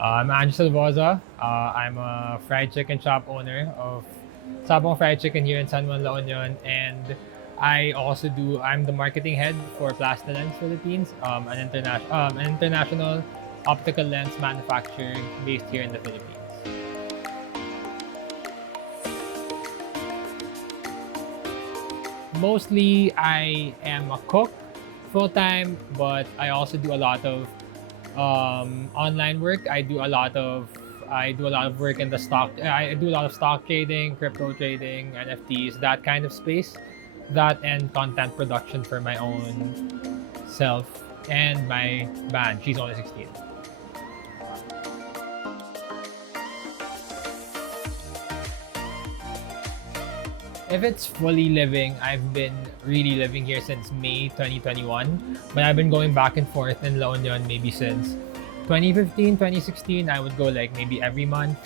I'm Anjo. I'm a fried chicken shop owner of Sabong Fried Chicken here in San Juan, La Union, and I'm the marketing head for Plasta Lens Philippines, an international optical lens manufacturer based here in the Philippines. Mostly, I am a cook full time, but I also do a lot of online work. I do a lot of work in the stock. I do a lot of stock trading, crypto trading, NFTs, that kind of space. That and content production for my own self and my band. She's only 16. If it's fully living, I've been really living here since May 2021, but I've been going back and forth in La Union maybe since 2015, 2016. I would go like maybe every month,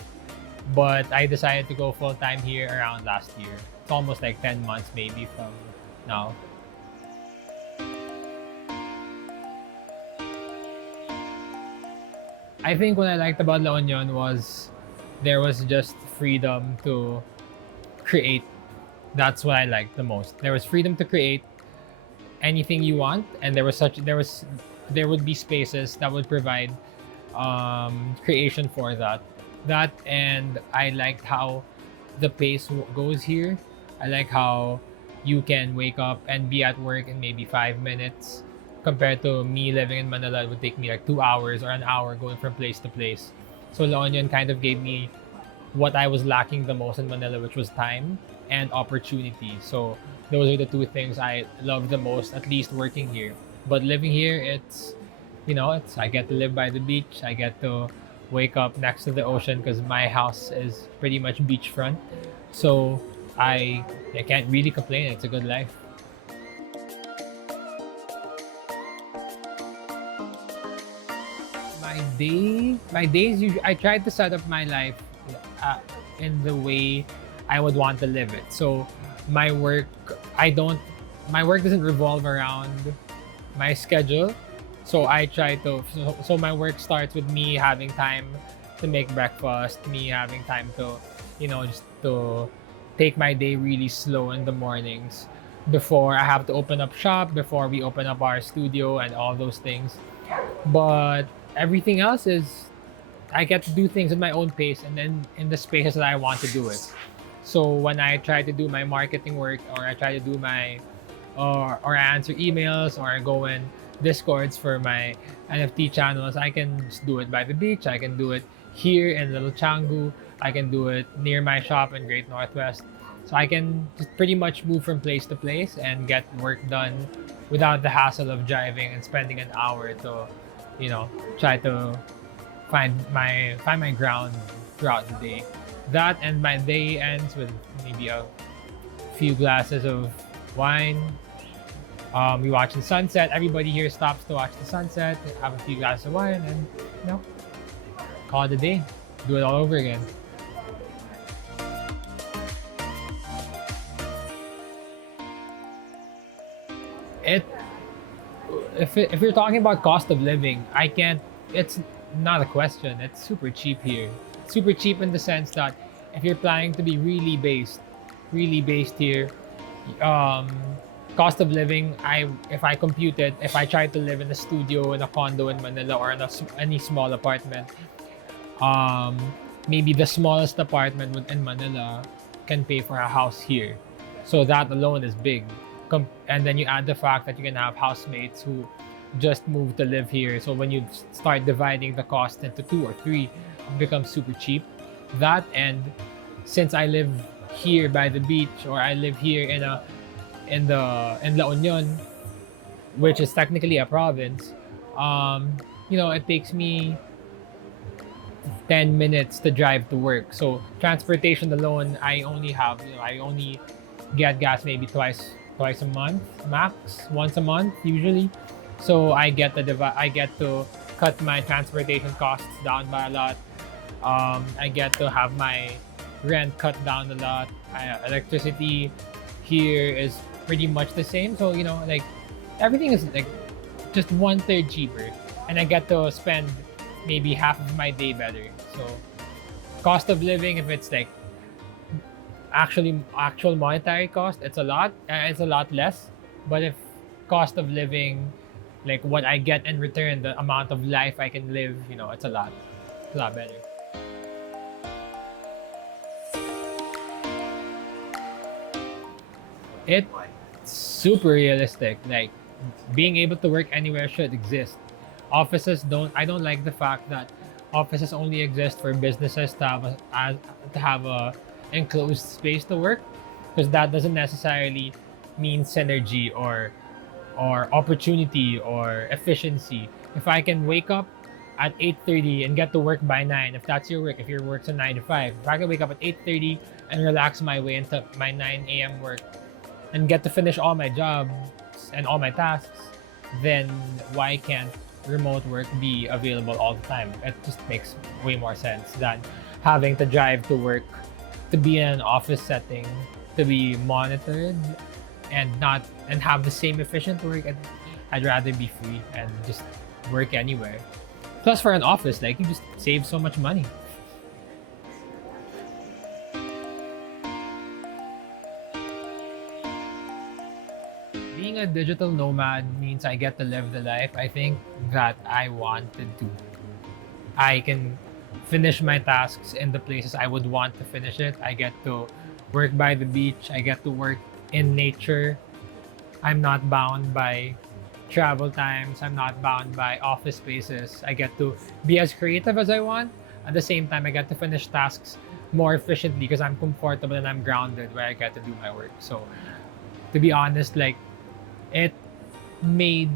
but I decided to go full time here around last year. It's almost like 10 months maybe from now. I think what I liked about La Union was there was just freedom to create. That's what I liked the most. There was freedom to create anything you want, and there would be spaces that would provide creation for that. That and I liked how the pace goes here. I like how you can wake up and be at work in maybe 5 minutes, compared to me living in Manila. It would take me like 2 hours or an hour going from place to place. So La Union kind of gave me what I was lacking the most in Manila, which was time and opportunity. So those are the two things I love the most, at least working here. But living here, it's I get to live by the beach. I get to wake up next to the ocean because my house is pretty much beachfront. So I can't really complain. It's a good life. My days. I tried to set up my life in the way I would want to live it. So my work, I don't. My work doesn't revolve around my schedule. So I try to. So my work starts with me having time to make breakfast, me having time to, just to take my day really slow in the mornings before I have to open up shop, before we open up our studio and all those things. But everything else is I get to do things at my own pace and then in the spaces that I want to do it. So when I try to do my marketing work, or I try to do my or I answer emails, or I go in discords for my NFT channels, I can just do it by the beach. I can do it here in Little Canggu. I can do it near my shop in Great Northwest. So I can just pretty much move from place to place and get work done without the hassle of driving and spending an hour to, try to find my ground throughout the day. That, and my day ends with maybe a few glasses of wine. We watch the sunset. Everybody here stops to watch the sunset, have a few glasses of wine, and call it a day. Do it all over again. It if you're talking about cost of living, I can't. It's not a question. It's super cheap here. Super cheap in the sense that if you're planning to be really based here, um, cost of living. If I compute it, if I try to live in a studio in a condo in Manila, or in any small apartment, um, maybe the smallest apartment in Manila can pay for a house here. So that alone is big. And then you add the fact that you can have housemates who just moved to live here. So when you start dividing the cost into two or three, it becomes super cheap. That, and since I live here by the beach, or I live here in La Union, which is technically a province, it takes me 10 minutes to drive to work. So transportation alone, I only get gas maybe twice a month max, once a month usually. So I get to cut my transportation costs down by a lot. I get to have my rent cut down a lot. Electricity here is pretty much the same. So like everything is like just one third cheaper, and I get to spend maybe half of my day better. So cost of living, if it's like actual monetary cost, it's a lot less. But if cost of living, like what I get in return, the amount of life I can live, it's a lot better. It's super realistic. Like being able to work anywhere should exist. Offices don't. I don't like the fact that offices only exist for businesses to have a enclosed space to work, because that doesn't necessarily mean synergy or opportunity or efficiency. If I can wake up at 8:30 and get to work by 9, if that's your work, if your work's a 9 to 5, if I can wake up at 8:30 and relax my way into my 9 a.m. work and get to finish all my jobs and all my tasks, then why can't remote work be available all the time? It just makes way more sense than having to drive to work, to be in an office setting, to be monitored and have the same efficient work. I'd rather be free and just work anywhere. Plus, for an office, like you just save so much money. Being a digital nomad means I get to live the life I think that I want to do. I can finish my tasks in the places I would want to finish it. I get to work by the beach. I get to work in nature. I'm not bound by travel times. I'm not bound by office spaces. I get to be as creative as I want. At the same time, I get to finish tasks more efficiently because I'm comfortable and I'm grounded where I get to do my work. So, to be honest, like, it made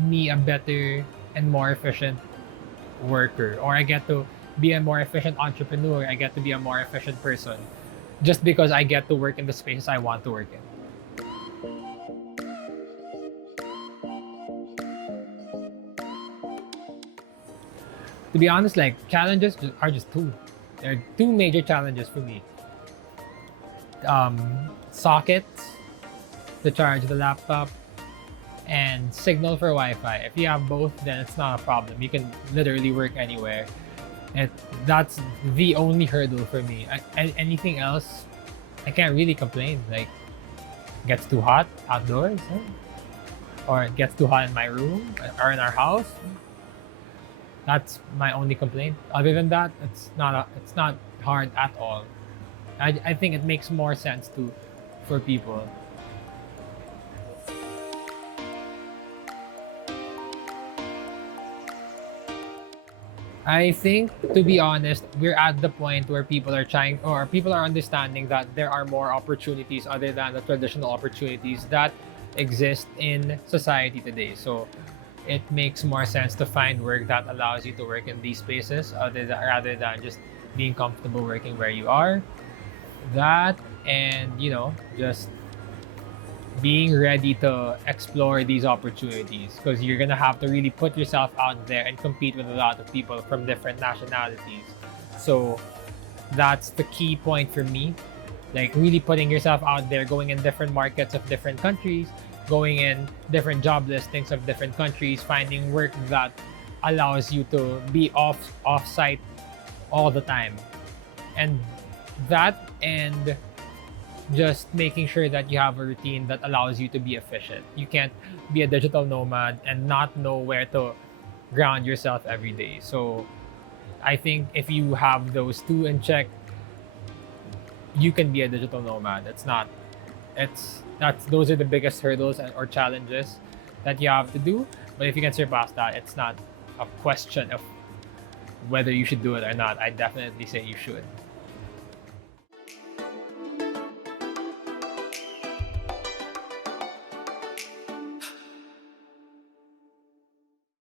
me a better and more efficient worker, or I get to be a more efficient entrepreneur. I get to be a more efficient person just because I get to work in the spaces I want to work in. To be honest, like challenges are just two. There are two major challenges for me. Sockets to charge the laptop and signal for Wi-Fi. If you have both, then it's not a problem. You can literally work anywhere. It That's the only hurdle for me. Anything else, I can't really complain. Like, it gets too hot outdoors, or it gets too hot in my room or in our house. That's my only complaint. Other than that, it's not hard at all. I think it makes more sense to for people. I think, to be honest, we're at the point where people are understanding that there are more opportunities other than the traditional opportunities that exist in society today. So it makes more sense to find work that allows you to work in these spaces rather than just being comfortable working where you are. That, and just being ready to explore these opportunities, because you're gonna have to really put yourself out there and compete with a lot of people from different nationalities. So that's the key point for me. Like, really putting yourself out there, going in different markets of different countries, going in different job listings of different countries, finding work that allows you to be off site all the time. And that, and just making sure that you have a routine that allows you to be efficient. You can't be a digital nomad and not know where to ground yourself every day. So I think if you have those two in check, you can be a digital nomad. Those are the biggest hurdles or challenges that you have to do. But if you can surpass that, it's not a question of whether you should do it or not. I definitely say you should.